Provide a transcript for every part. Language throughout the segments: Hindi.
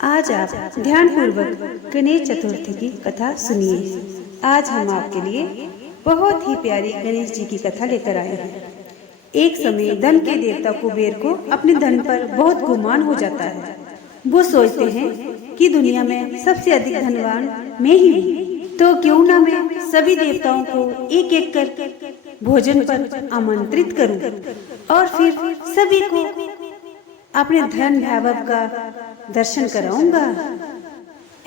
आज आप ध्यान पूर्वक गणेश चतुर्थी की कथा सुनिए। आज हम आपके लिए बहुत ही प्यारी गणेश जी की कथा लेकर आए हैं। एक समय धन के देवता कुबेर को अपने धन पर बहुत गुमान हो जाता है। वो सोचते हैं कि दुनिया में सबसे अधिक धनवान मैं ही हूँ, तो क्यों ना मैं सभी देवताओं को एक एक कर भोजन पर आमंत्रित करूं और फिर सभी को अपने धन वैभव का दर्शन कराऊंगा।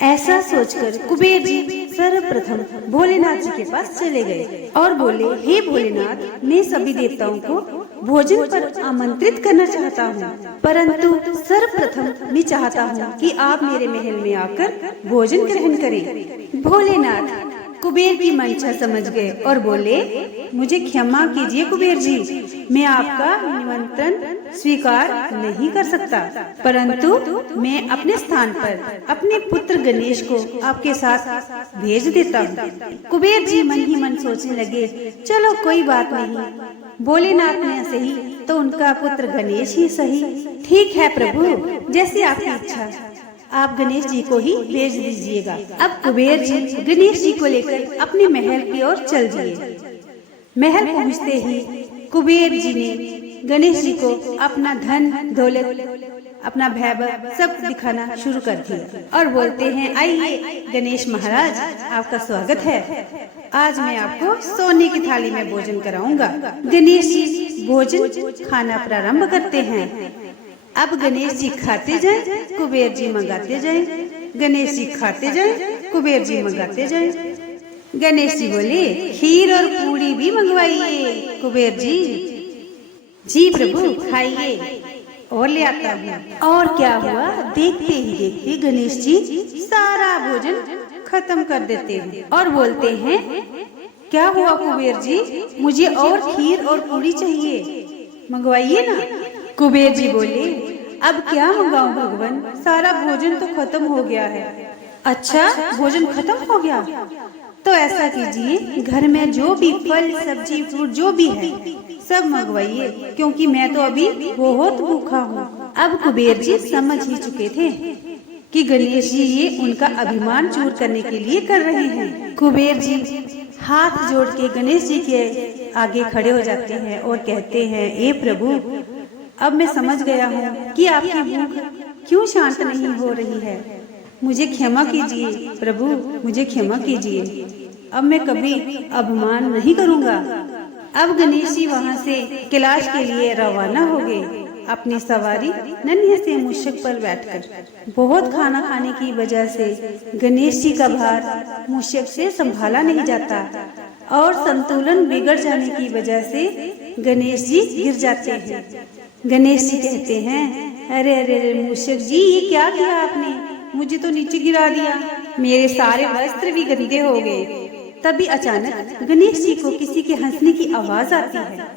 ऐसा सोचकर कुबेर जी सर्वप्रथम भोलेनाथ जी के पास चले गए और बोले, हे भोलेनाथ, मैं सभी देवताओं को भोजन पर आमंत्रित करना चाहता हूँ, परंतु सर्वप्रथम मैं चाहता हूँ कि आप मेरे महल में आकर भोजन ग्रहण करें। भोलेनाथ कुबेर की मंशा समझ गए और बोले, मुझे क्षमा कीजिए कुबेर जी, मैं आपका निमंत्रण स्वीकार नहीं कर सकता, परंतु मैं अपने स्थान पर अपने पुत्र गणेश को आपके साथ भेज देता हूँ। कुबेर जी मन ही मन सोचने लगे, चलो कोई बात नहीं, भोलेनाथ ने सही तो उनका पुत्र गणेश ही सही। ठीक है प्रभु, जैसी आपकी इच्छा, आप गणेश जी को ही भेज दीजिएगा। अब कुबेर जी गणेश जी को लेकर अपने महल की ओर चल दिए। महल पहुंचते ही कुबेर जी ने गणेश जी को अपना धन दौलत, अपना वैभव सब दिखाना शुरू कर दिया और बोलते हैं, आइए गणेश महाराज, आपका स्वागत है। आज मैं आपको सोने की थाली में भोजन कराऊंगा। गणेश जी भोजन खाना प्रारंभ करते हैं। अब गणेश जी खाते जाएं, कुबेर जी मंगाते जाएं। गणेश जी खाते जाएं, कुबेर जी मंगाते जाएं। गणेश जी बोले, खीर और पूड़ी भी मंगवाइए। कुबेर जी, जी प्रभु खाइए और ले आता हूँ। और क्या हुआ, देखते ही देखते गणेश जी सारा भोजन खत्म कर देते हैं और बोलते हैं, क्या हुआ कुबेर जी, मुझे और खीर और पूड़ी चाहिए, मंगवाइए ना। कुबेर जी बोले, अब क्या मंगाऊं भगवान, सारा भोजन तो खत्म हो गया है। अच्छा, भोजन खत्म हो गया, तो ऐसा कीजिए, घर में जो भी फल सब्जी फ्रूट जो भी है सब मंगवाइए, क्योंकि मैं तो अभी बहुत भूखा हूँ। अब कुबेर जी समझ ही चुके थे कि गणेश जी ये उनका अभिमान चूर करने के लिए कर रहे हैं। कुबेर जी हाथ जोड़ के गणेश जी के आगे खड़े हो जाते हैं और कहते हैं, ए प्रभु, अब मैं समझ गया हूँ कि आपकी भूख क्यों शांत नहीं हो रही है। मुझे क्षमा कीजिए प्रभु, मुझे क्षमा कीजिए, अब मैं कभी अपमान नहीं करूँगा। अब गणेश जी वहाँ से कैलाश के लिए रवाना हो गए, अपनी सवारी नन्हे से मूषक पर बैठकर। बहुत खाना खाने की वजह से गणेश जी का भार मूषक से संभाला नहीं जाता और संतुलन बिगड़ जाने की वजह से गणेश जी गिर जाते हैं। गणेश जी कहते हैं, अरे अरे अरे मूषक जी, ये क्या किया आपने, मुझे तो नीचे गिरा दिया, मेरे सारे वस्त्र भी गंदे हो गए। तभी अचानक गणेश जी को किसी के हंसने की आवाज आती है।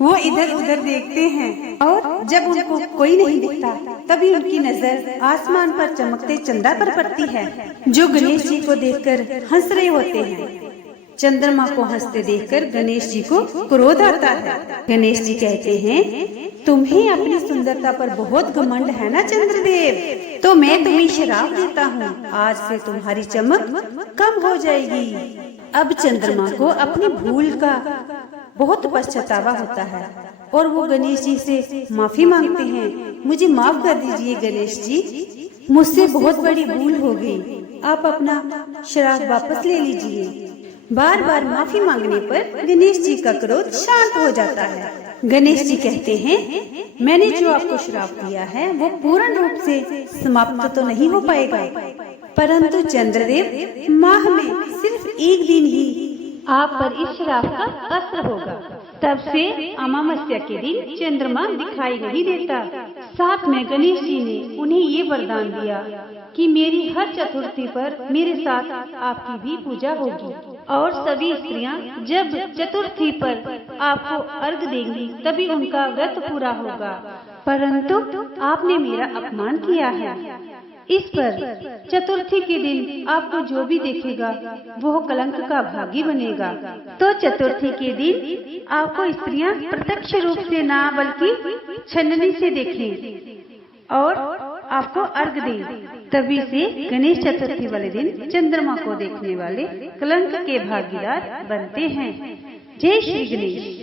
वो इधर उधर देखते हैं और जब उनको कोई नहीं दिखता, तभी उनकी नजर आसमान पर चमकते चंदा पर पड़ती है, जो गणेश जी को देखकर हंस रहे होते हैं। चंद्रमा को हंसते देखकर गणेश जी को क्रोध आता है। गणेश जी कहते हैं, तुम्हें अपनी सुंदरता पर बहुत घमंड है ना चंद्रदेव, तो मैं तुम्हें श्राप देता हूँ, आज से तुम्हारी चमक कम हो जाएगी। अब चंद्रमा को अपनी भूल का बहुत पछतावा होता है और वो गणेश जी से माफी मांगते हैं, मुझे माफ कर दीजिए गणेश जी, मुझसे बहुत बड़ी भूल हो गई, आप अपना श्राप वापस ले लीजिए। बार बार माफी मांगने पर गणेश जी का क्रोध शांत हो जाता है। गणेश जी कहते हैं, मैंने जो आपको श्राप दिया है वो पूर्ण रूप से समाप्त तो नहीं हो पाएगा, परंतु चंद्रदेव, माह में सिर्फ एक दिन ही आप पर इस श्राप का असर होगा। तब से अमावस्या के दिन चंद्रमा दिखाई नहीं देता। साथ में गणेश जी ने उन्हें ये वरदान दिया कि मेरी हर चतुर्थी पर मेरे साथ आपकी भी पूजा होगी और सभी स्त्रियां जब चतुर्थी पर आपको अर्घ देंगी तभी उनका व्रत पूरा होगा, परंतु आपने मेरा अपमान किया है। इस पर चतुर्थी के दिन आपको जो भी देखेगा वो कलंक का भागी बनेगा। तो चतुर्थी के दिन आपको स्त्रियां प्रत्यक्ष रूप से ना बल्कि छन्नी से देखें और आपको अर्घ दें। तभी से गणेश चतुर्थी वाले दिन चंद्रमा को देखने वाले कलंक के भागीदार बनते हैं। जय श्री गणेश।